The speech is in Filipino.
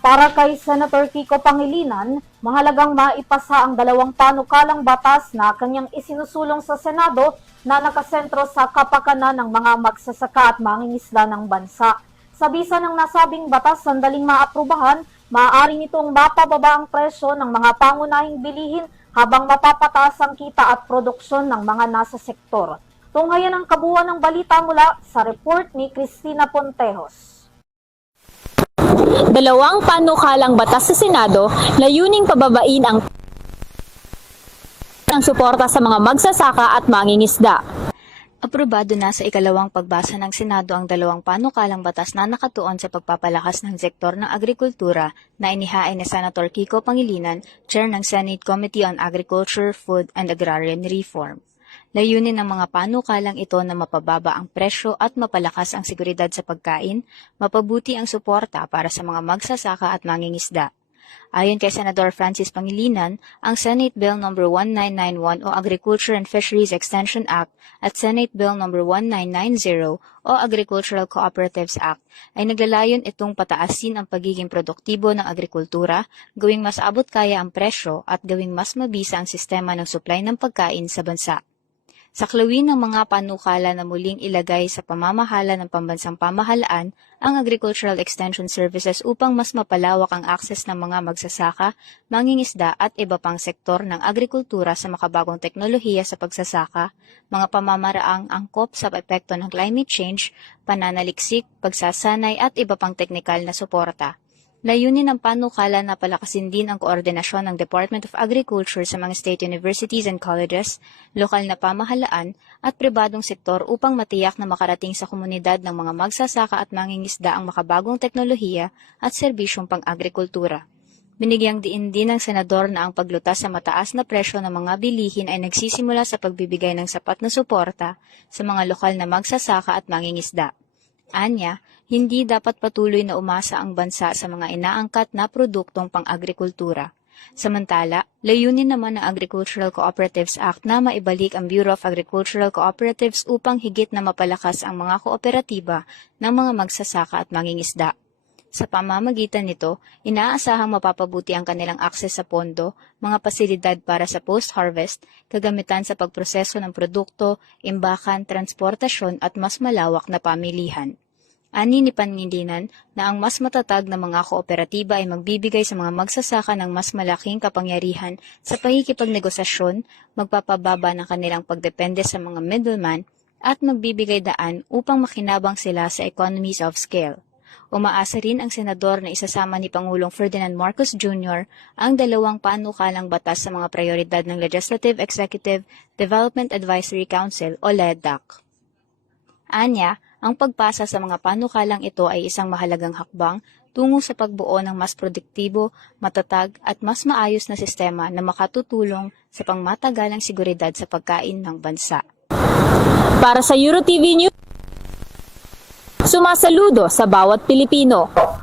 Para kay Senator Kiko Pangilinan, mahalagang maipasa ang dalawang panukalang batas na kanyang isinusulong sa Senado na nakasentro sa kapakanan ng mga magsasaka at mangingisda ng bansa. Sa bisa ng nasabing batas, sandaling maaprubahan, maaari nitong mapababa ang presyo ng mga pangunahing bilihin habang mapapataas ang kita at produksyon ng mga nasa sektor. Tunghayan ang kabuuan ng balita mula sa report ni Cristina Pontejos. Dalawang panukalang batas sa Senado, layuning pababain ang suporta sa mga magsasaka at mangingisda. Aprobado na sa ikalawang pagbasa ng Senado ang dalawang panukalang batas na nakatuon sa pagpapalakas ng sektor ng agrikultura na inihain ni Senator Kiko Pangilinan, Chair ng Senate Committee on Agriculture, Food and Agrarian Reform. Layunin ng mga panukalang ito na mapababa ang presyo at mapalakas ang seguridad sa pagkain, mapabuti ang suporta para sa mga magsasaka at mangingisda. Ayon kay Senador Francis Pangilinan, ang Senate Bill No. 1991 o Agriculture and Fisheries Extension Act at Senate Bill No. 1990 o Agricultural Cooperatives Act ay naglalayon itong pataasin ang pagiging produktibo ng agrikultura, gawing mas abot kaya ang presyo at gawing mas mabisa ang sistema ng supply ng pagkain sa bansa. Saklawin ng mga panukala na muling ilagay sa pamamahala ng pambansang pamahalaan ang Agricultural Extension Services upang mas mapalawak ang akses ng mga magsasaka, mangingisda at iba pang sektor ng agrikultura sa makabagong teknolohiya sa pagsasaka, mga pamamaraang angkop sa epekto ng climate change, pananaliksik, pagsasanay at iba pang teknikal na suporta. Layunin ng panukala na palakasin din ang koordinasyon ng Department of Agriculture sa mga state universities and colleges, lokal na pamahalaan at pribadong sektor upang matiyak na makarating sa komunidad ng mga magsasaka at mangingisda ang makabagong teknolohiya at serbisyong pang-agrikultura. Binigyang diin din ng senador na ang paglutas sa mataas na presyo ng mga bilihin ay nagsisimula sa pagbibigay ng sapat na suporta sa mga lokal na magsasaka at mangingisda. Anya, hindi dapat patuloy na umasa ang bansa sa mga inaangkat na produktong pang-agrikultura. Samantala, layunin naman ng Agricultural Cooperatives Act na maibalik ang Bureau of Agricultural Cooperatives upang higit na mapalakas ang mga kooperatiba ng mga magsasaka at mangingisda. Sa pamamagitan nito, inaasahang mapapabuti ang kanilang akses sa pondo, mga pasilidad para sa post-harvest, kagamitan sa pagproseso ng produkto, imbakan, transportasyon at mas malawak na pamilihan. Ani ni Pangilinan na ang mas matatag na mga kooperatiba ay magbibigay sa mga magsasaka ng mas malaking kapangyarihan sa pakikipagnegosasyon, magpapababa ng kanilang pagdepende sa mga middleman at magbibigay daan upang makinabang sila sa economies of scale. Umaasa rin ang senador na isasama ni Pangulong Ferdinand Marcos Jr. ang dalawang panukalang batas sa mga prioridad ng Legislative Executive Development Advisory Council o LEDAC. Anya, ang pagpasa sa mga panukalang ito ay isang mahalagang hakbang tungo sa pagbuo ng mas produktibo, matatag at mas maayos na sistema na makatutulong sa pangmatagalang seguridad sa pagkain ng bansa. Para sa EuroTV News, sumasaludo sa bawat Pilipino.